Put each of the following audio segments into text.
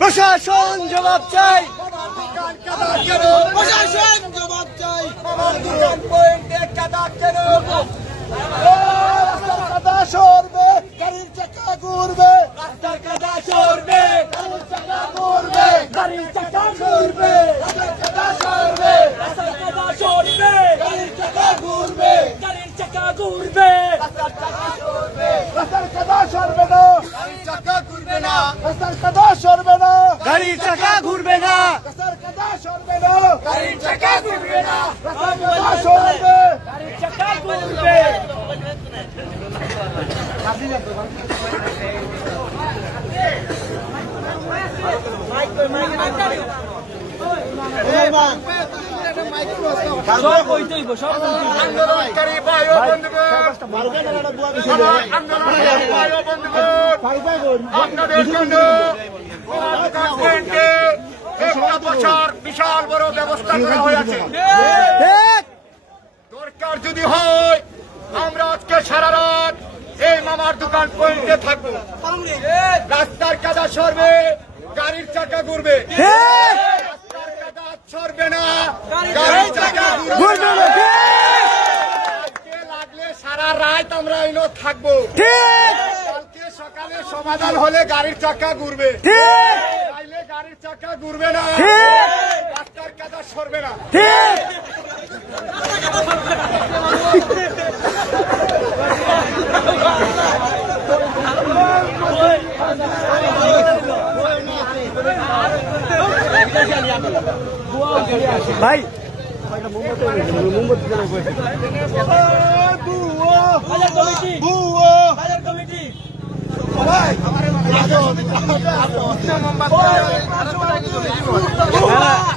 প্রশাসন জবাব চাই, প্রশাসন জবাব চাই। কাদা সরবে, গাড়ির চাকা ঘুরবে, রাস্তার কাদা সরবে, গাড়ির চাকা ঘুরবে, গাড়ির চাকা সরবে, কাদা সরবে, রাস্তার কাদা সরবে, গাড়ির চাকা ঘুরবে, গাড়ির চাকা ঘুরবে, রাস্তার কাদা সরবে না, গাড়ির চাকা ঘুরবে না, রাস্তার কাদা সরবে না, গাড়ির চাকা ঘুরবে না, রাস্তার কাদা সরবে না, গাড়ির চাকা ঘুরবে না, রাস্তার কাদা সরবে। গাড়ির চাকা ঘুরবে। সব হইতেই সব আন্দোলনকারী ভাই ও বন্ধুগণ, আন্দোলনকারী ভাই ও বন্ধুগণ, আপনাদের জন্য একটা বছর বিশাল বড় ব্যবস্থা করা হয়েছে। দরকার যদি হয় আমরা আজকে সারা রাত এই মামার দোকান পয়েন্টে থাকবো। রাস্তার কাদা সরবে, গাড়ির চাকা ঘুরবে, রাস্তার কাদা সরবে না, গাড়ির চাকা ঘুরবে না। আজকে লাগলে সারা রাত আমরা এনে থাকবো। কালকে সকালে সমাধান হলে গাড়ির চাকা ঘুরবে, তাইলে গাড়ির চাকা ঘুরবে না, রাস্তার কাদা সরবে না। ভাই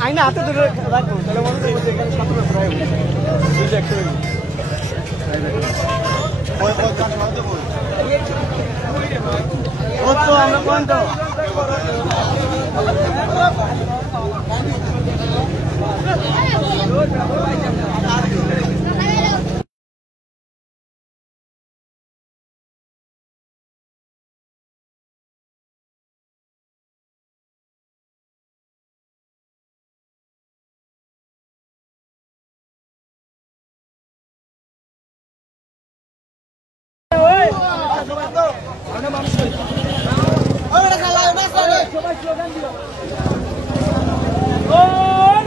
আইনা হাতে ধরে রাখবো তাহলে মনে হচ্ছে এখানে 17 প্রায় আমরা কোন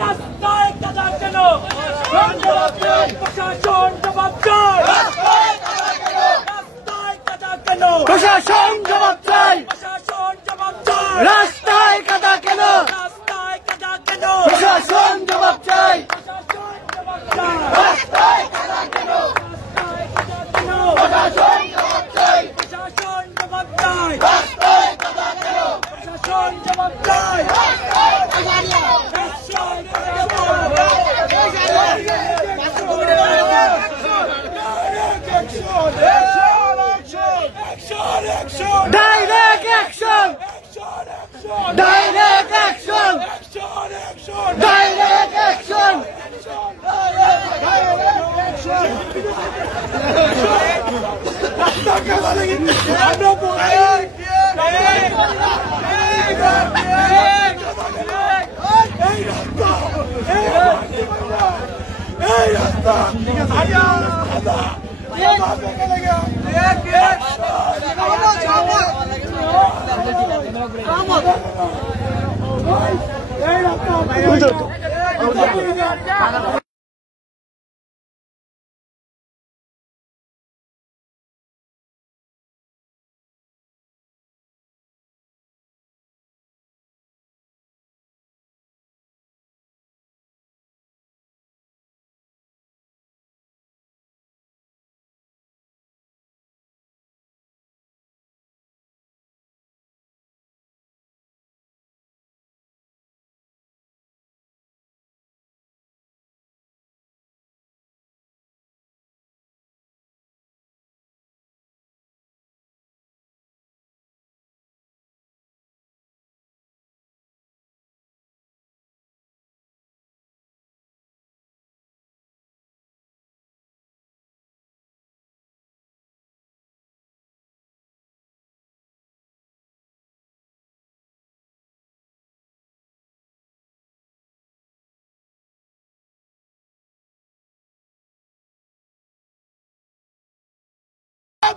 রাস্তায় কাদা কেন? প্রশাসন জবাব চাই, রাস্তায় কাদা কেন? প্রশাসন জবাব চাই, প্রশাসন জবাব চাই, রাস্তায় কাদা কেন? রাস্তায় কাদা কেন? প্রশাসন জবাব চাই, প্রশাসন জবাব চাই, রাস্তায় কাদা কেন? রাস্তায় কাদা কেন? প্রশাসন জবাব চাই, প্রশাসন জবাব চাই, রাস্তায় কাদা কেন? প্রশাসন জবাব চাই, Direct action! Direct action! Direct action!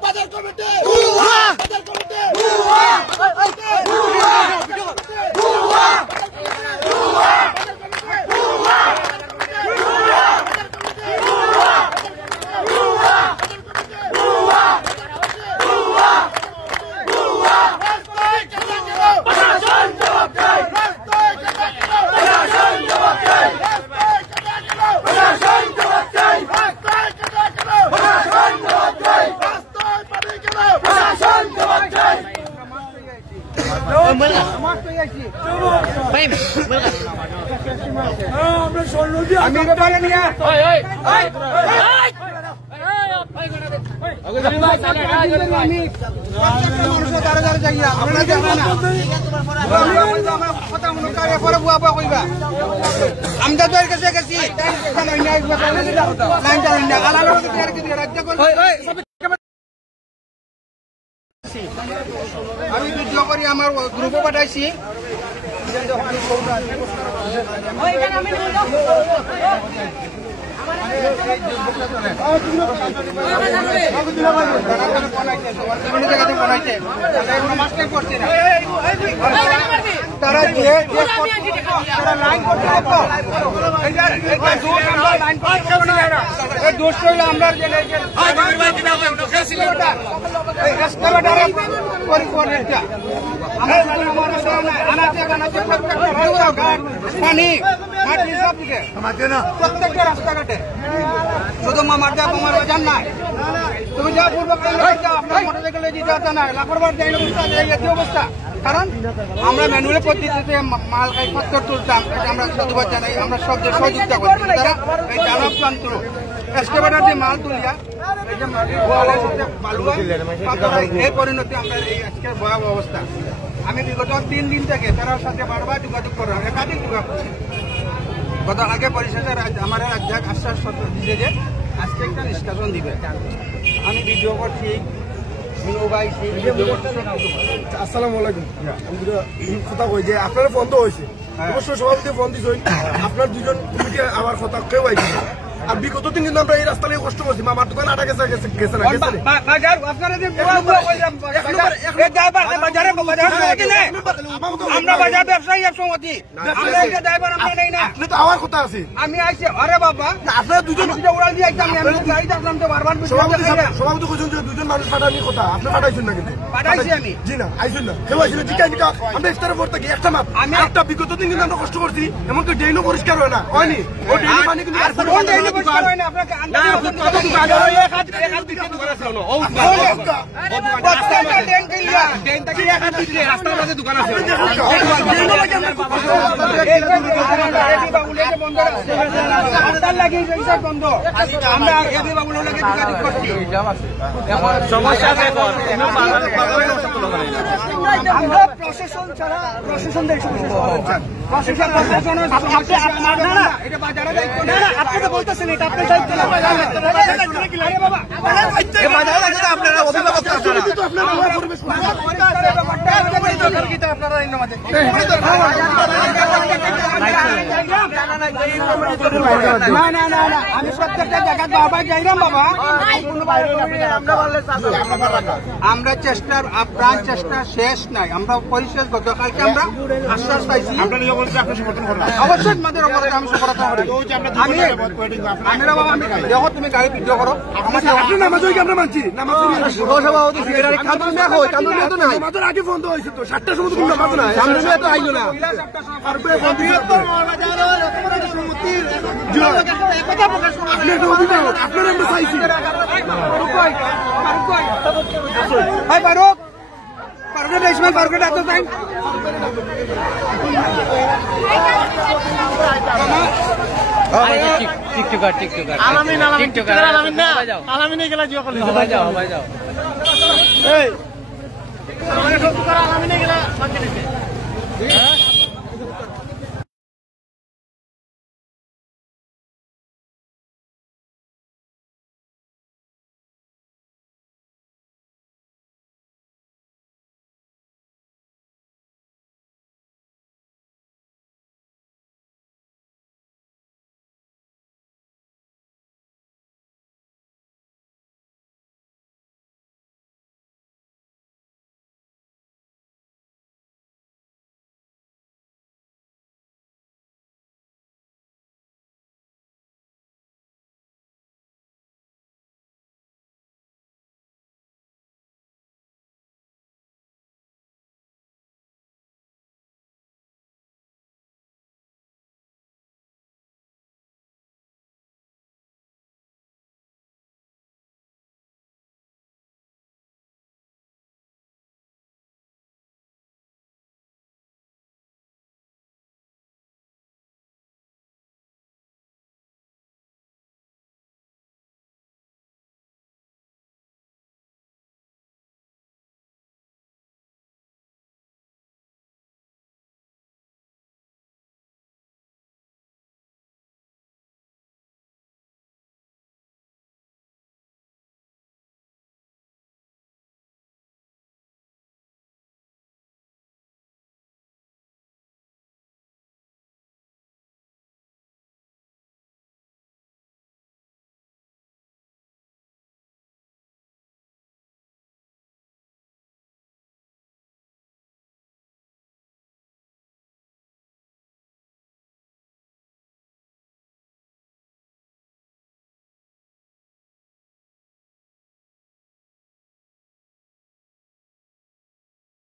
বাজার কমিটি বাজার কমিটি আমদাদের কাছে গেছি আমি ভিডিও করি আমার গ্রুপে পাঠাইছি তারা দোষ করলে আমরা প্রত্যেকটা রাস্তাঘাটে শুধু মামার যা তোমার বাজার নাই তুমি যা পূর্ব আপনার মোটরসাইকেলে দিতে হতো না লাখরবার যাই অবস্থা কারণ আমরা ম্যানুয়ালি পদ্ধতিতে মাল কাগজপত্র তুলতাম এটা আমরা সাধুবাদ জানাই আমরা সব সহযোগিতা করছি তারা এই দানব যন্ত্র এক্সকেভেটর দিয়ে মাল তুলিয়া এই যে বালুয়া এই পরিণতি আমরা এই আজকের ভয়াবহ অবস্থা আমি বিগত 3 দিন থেকে তার সাথে বারবার যোগাযোগ করলাম একাধিক যোগাযোগ গত আগে পরিষদের আমার রাজ্য আশ্বাস দিয়েছে যে আজকে একটা নিষ্কাশন দিবে আমি ভিডিও করছি আসসালামু আলাইকুম আমি কথা কই যে আপনার ফোন তো হয়েছে অবশ্যই সভাপতি ফোন দিয়েছেন আপনার দুজন কমিটি আমার কথা কেউ আইছে আর বিগত দিন কিন্তু আমরা এই রাস্তা নিয়ে কষ্ট করছি মামার দোকান আটা গেছে না আমরা বাজার ব্যবসায়ী সমিতি আপনি তো আমার কথা আছে আমি আইছি আরে বাবা আপনারা দুজন উড়াল দিয়ে একদম তো বারবার সভাপতি কইছেন যে দুজন মানুষ পাঠানি কথা আপনি পাঠাইছেন না কিন্তু পাঠাইছি আমি জি না আইছেন না কেউ আইছেন ঠিক আছে আমরা ইফতারের পর থেকে একটা মাপ আমি একটা বিগত দিন কিন্তু আমরা কষ্ট করছি এমনকি ড্রেনও পরিষ্কার হয় না হয়নি ও ড্রেনের পানি কিন্তু আমরা প্রশাসন ছাড়া প্রশাসন আপনি তো বলতেছেন এটা আপনার দায়িত্ব না আপনারা অভিভাবক আমি প্রত্যেকটা জায়গায় বারবার যাইলাম বাবা আমরা চেষ্টার আপ্রাণ চেষ্টা শেষ নাই আমরা পরিশেষ গতকালকে আমরা আশ্বাস পাইছি অবশ্যই আমাদের অবস্থা আমি সফলতা আমি দেখো তুমি গাড়ি ভিডিও করো আমরা মানছি নামাজের আগে ফোন তো হয়েছে তো 7টার সময় তো নামাজ নাই তো আইলো না আপনার আমরা চাইছি টিকটকার আলামিন গেলা জিও কলেজ যাও এই আলামিন গেলা